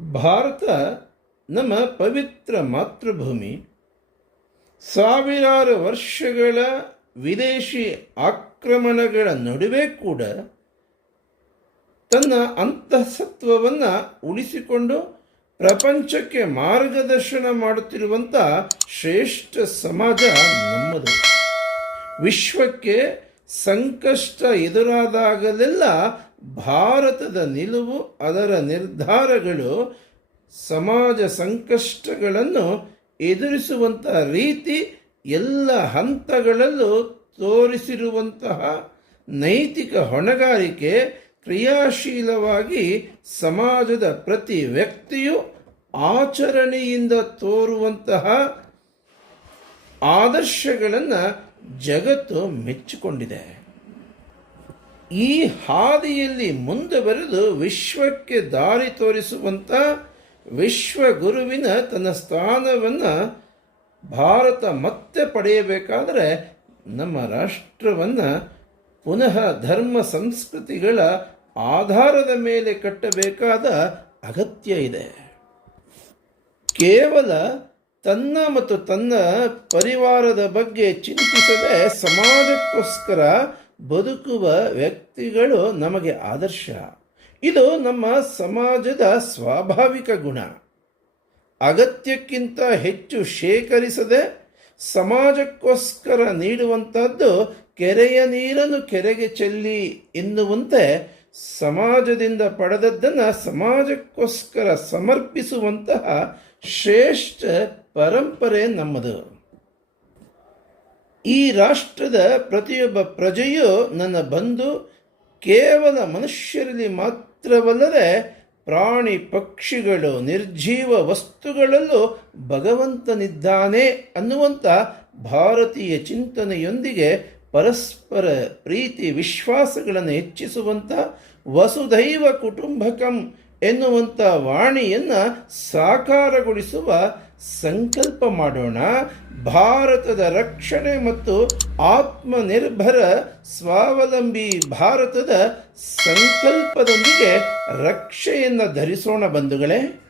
ಭಾರತ ನಮ್ಮ ಪವಿತ್ರ ಮಾತೃಭೂಮಿ. ಸಾವಿರಾರು ವರ್ಷಗಳ ವಿದೇಶಿ ಆಕ್ರಮಣಗಳ ನಡುವೆ ಕೂಡ ತನ್ನ ಅಂತಃಸತ್ವವನ್ನು ಉಳಿಸಿಕೊಂಡು ಪ್ರಪಂಚಕ್ಕೆ ಮಾರ್ಗದರ್ಶನ ಮಾಡುತ್ತಿರುವಂಥ ಶ್ರೇಷ್ಠ ಸಮಾಜ ನಮ್ಮದು. ವಿಶ್ವಕ್ಕೆ ಸಂಕಷ್ಟ ಎದುರಾದಾಗಲೆಲ್ಲ ಭಾರತದ ನಿಲುವು, ಅದರ ನಿರ್ಧಾರಗಳು ಸಮಾಜ ಸಂಕಷ್ಟಗಳನ್ನು ಎದುರಿಸುವಂಥ ರೀತಿ ಎಲ್ಲ ಹಂತಗಳಲ್ಲೂ ತೋರಿಸಿರುವಂತಹ ನೈತಿಕ ಹೊಣೆಗಾರಿಕೆ, ಕ್ರಿಯಾಶೀಲವಾಗಿ ಸಮಾಜದ ಪ್ರತಿ ವ್ಯಕ್ತಿಯು ಆಚರಣೆಯಿಂದ ತೋರುವಂತಹ ಆದರ್ಶಗಳನ್ನು ಜಗತ್ತು ಮೆಚ್ಚಿಕೊಂಡಿದೆ. ಈ ಹಾದಿಯಲ್ಲಿ ಮುಂದುವರೆದು ವಿಶ್ವಕ್ಕೆ ದಾರಿ ತೋರಿಸುವಂಥ ವಿಶ್ವಗುರುವಿನ ತನ್ನ ಸ್ಥಾನವನ್ನು ಭಾರತ ಮತ್ತೆ ಪಡೆಯಬೇಕಾದರೆ ನಮ್ಮ ರಾಷ್ಟ್ರವನ್ನು ಪುನಃ ಧರ್ಮ ಸಂಸ್ಕೃತಿಗಳ ಆಧಾರದ ಮೇಲೆ ಕಟ್ಟಬೇಕಾದ ಅಗತ್ಯ ಇದೆ. ಕೇವಲ ತನ್ನ ಮತ್ತು ತನ್ನ ಪರಿವಾರದ ಬಗ್ಗೆ ಚಿಂತಿಸದೆ ಸಮಾಜಕ್ಕೋಸ್ಕರ ಬದುಕುವ ವ್ಯಕ್ತಿಗಳು ನಮಗೆ ಆದರ್ಶ. ಇದು ನಮ್ಮ ಸಮಾಜದ ಸ್ವಾಭಾವಿಕ ಗುಣ. ಅಗತ್ಯಕ್ಕಿಂತ ಹೆಚ್ಚು ಶೇಖರಿಸದೆ ಸಮಾಜಕ್ಕೋಸ್ಕರ ನೀಡುವಂಥದ್ದು ಕೆರೆಯ ನೀರನ್ನು ಕೆರೆಗೆ ಚೆಲ್ಲಿ ಎನ್ನುವಂತೆ ಸಮಾಜದಿಂದ ಪಡೆದದ್ದನ್ನು ಸಮಾಜಕ್ಕೋಸ್ಕರ ಸಮರ್ಪಿಸುವಂತಹ ಶ್ರೇಷ್ಠ ಪರಂಪರೆ ನಮ್ಮದು. ಈ ರಾಷ್ಟ್ರದ ಪ್ರತಿಯೊಬ್ಬ ಪ್ರಜೆಯು ನನ್ನ ಬಂಧು. ಕೇವಲ ಮನುಷ್ಯರಲ್ಲಿ ಮಾತ್ರವಲ್ಲದೆ ಪ್ರಾಣಿ ಪಕ್ಷಿಗಳು, ನಿರ್ಜೀವ ವಸ್ತುಗಳಲ್ಲೂ ಭಗವಂತನಿದ್ದಾನೆ ಅನ್ನುವಂಥ ಭಾರತೀಯ ಚಿಂತನೆಯೊಂದಿಗೆ ಪರಸ್ಪರ ಪ್ರೀತಿ ವಿಶ್ವಾಸಗಳನ್ನು ಹೆಚ್ಚಿಸುವಂಥ ವಸುಧೈವ ಕುಟುಂಬಕಂ ಎನ್ನುವಂಥ ವಾಣಿಯನ್ನು ಸಾಕಾರಗೊಳಿಸುವ ಸಂಕಲ್ಪ ಮಾಡೋಣ. ಭಾರತದ ರಕ್ಷಣೆ ಮತ್ತು ಆತ್ಮನಿರ್ಭರ ಸ್ವಾವಲಂಬಿ ಭಾರತದ ಸಂಕಲ್ಪದೊಂದಿಗೆ ರಕ್ಷೆಯನ್ನು ಧರಿಸೋಣ ಬಂಧುಗಳೇ.